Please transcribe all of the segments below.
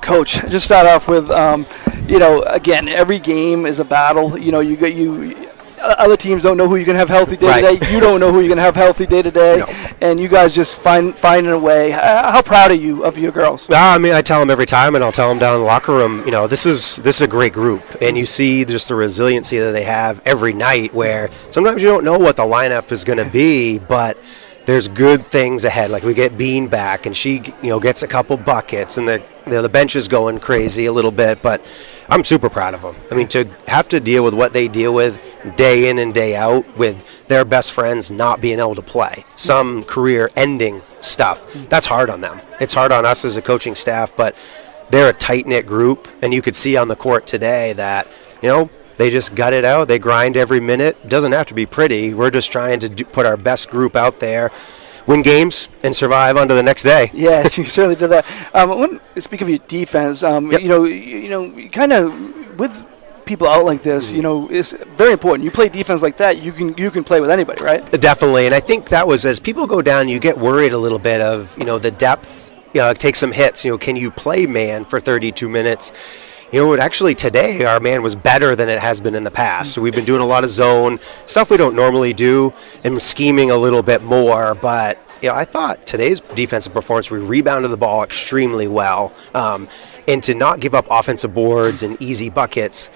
Coach, just start off with, again, every game is a battle. Other teams don't know who you're going to have healthy day to day. You don't know who you're going to have healthy day to day. And you guys just finding a way. How proud are you of your girls? I tell them every time, and I'll tell them down in the locker room, this is a great group. And you see just the resiliency that they have every night, where sometimes you don't know what the lineup is going to be, but there's good things ahead. Like we get Bean back, and she gets a couple buckets, and the bench is going crazy a little bit, but I'm super proud of them. To have to deal with what they deal with day in and day out, with their best friends not being able to play, some career-ending stuff, that's hard on them. It's hard on us as a coaching staff, but they're a tight-knit group, and you could see on the court today that, they just gut it out. They grind every minute. It doesn't have to be pretty. We're just trying to put our best group out there, win games, and survive on to the next day. Yeah, you certainly did that. Speak of your defense, kind of with people out like this, it's very important. You play defense like that, you can play with anybody, right? Definitely, and I think that was, as people go down, you get worried a little bit of, the depth, take some hits. Can you play man for 32 minutes? Actually today our man was better than it has been in the past. So we've been doing a lot of zone stuff we don't normally do and scheming a little bit more. But, I thought today's defensive performance, we rebounded the ball extremely well. And to not give up offensive boards and easy buckets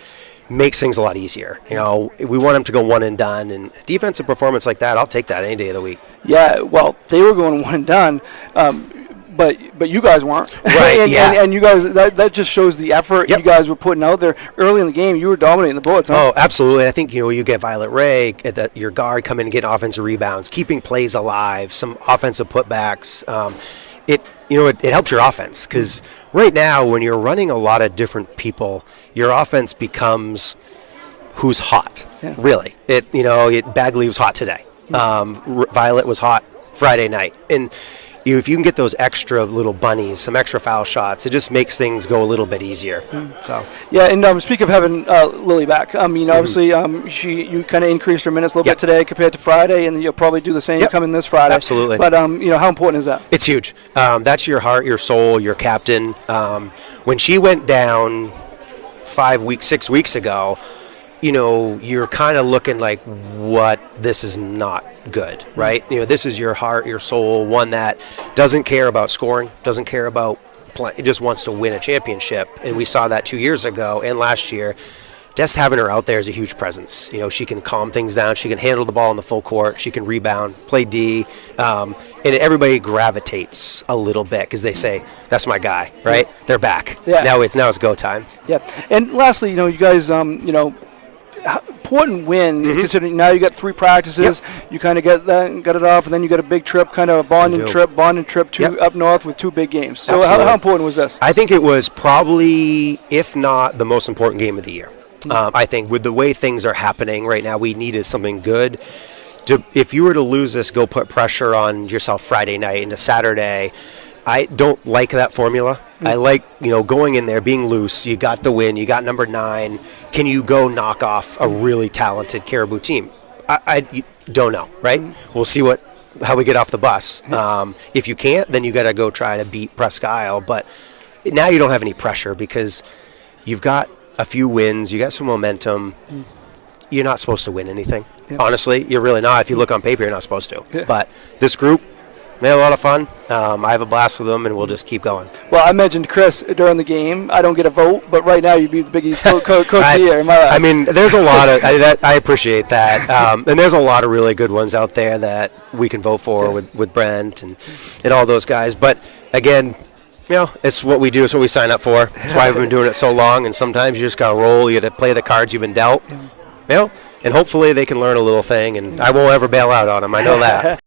makes things a lot easier. We want them to go one and done. And defensive performance like that, I'll take that any day of the week. Yeah, well, they were going one and done. But you guys weren't. Right, and you guys, that just shows the effort you guys were putting out there. Early in the game, you were dominating the bullets, huh? Oh, absolutely. I think, you get Violet Ray, your guard come in and get offensive rebounds, keeping plays alive, some offensive putbacks. It helps your offense, because right now when you're running a lot of different people, your offense becomes who's hot, really. Bagley was hot today. Violet was hot Friday night. And if you can get those extra little bunnies, some extra foul shots, it just makes things go a little bit easier. So yeah, and speak of having Lily back, obviously you kind of increased her minutes a little bit today compared to Friday, and you'll probably do the same coming this Friday. Absolutely. But how important is that? It's huge. That's your heart, your soul, your captain. When she went down 6 weeks ago, you're kind of looking like, what, this is not good, right? This is your heart, your soul, one that doesn't care about scoring, doesn't care about playing, just wants to win a championship. And we saw that 2 years ago and last year. Just having her out there is a huge presence. She can calm things down. She can handle the ball in the full court. She can rebound, play D. And everybody gravitates a little bit because they say, that's my guy, right? They're back. Yeah. Now it's go time. Yeah. And lastly, you guys, important win, considering now you got 3 practices. You kind of got it off, and then you got a big trip, kind of a bonding trip up north with 2 big games. So how important was this? I think it was probably, if not the most important game of the year. I think with the way things are happening right now, we needed something good. If you were to lose this, go put pressure on yourself Friday night into Saturday. I don't like that formula. I like, going in there, being loose. You got the win. You got number 9. Can you go knock off a really talented Caribou team? I don't know, right? We'll see how we get off the bus. If you can't, then you got to go try to beat Presque Isle. But now you don't have any pressure because you've got a few wins. You got some momentum. You're not supposed to win anything. Honestly, you're really not. If you look on paper, you're not supposed to. But this group, they had a lot of fun. I have a blast with them, and we'll just keep going. Well, I mentioned Chris during the game. I don't get a vote, but right now you'd be the Big East coach of the year. There's a lot of I appreciate that, and there's a lot of really good ones out there that we can vote for with Brent and all those guys. But again, it's what we do. It's what we sign up for. That's why we've been doing it so long. And sometimes you just gotta roll. You got to play the cards you've been dealt. And hopefully they can learn a little thing. And I won't ever bail out on them. I know that.